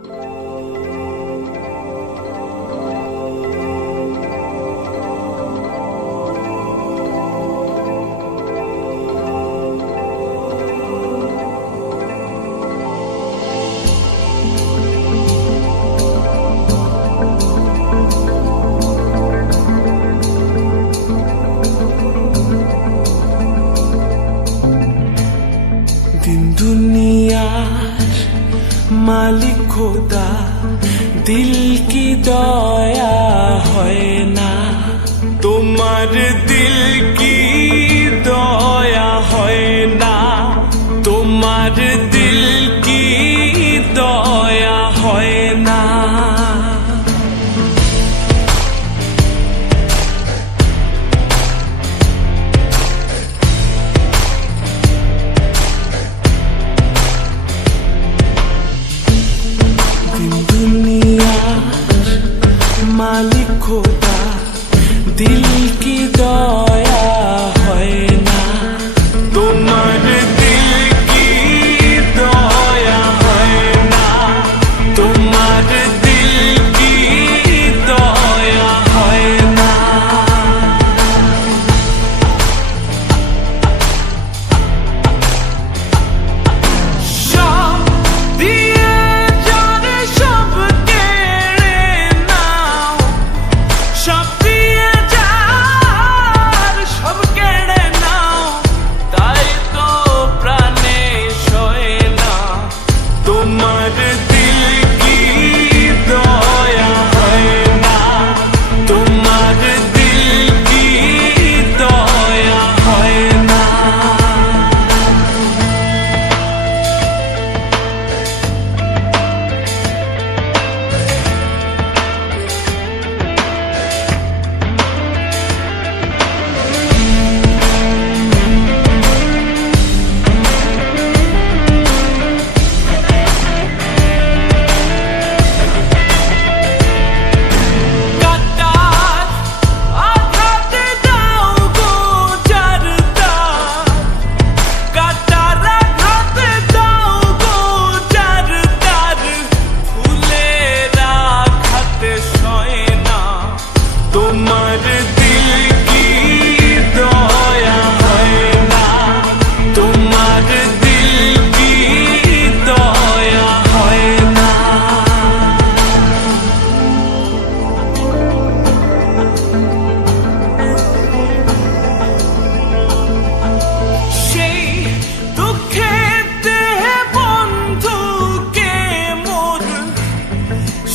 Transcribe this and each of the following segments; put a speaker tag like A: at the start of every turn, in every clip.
A: 了。মালিক খোদা দিল কি দয়া হয় না? তোমার দিল কি मालिक खोदा दिल की दौड़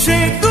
A: chegou.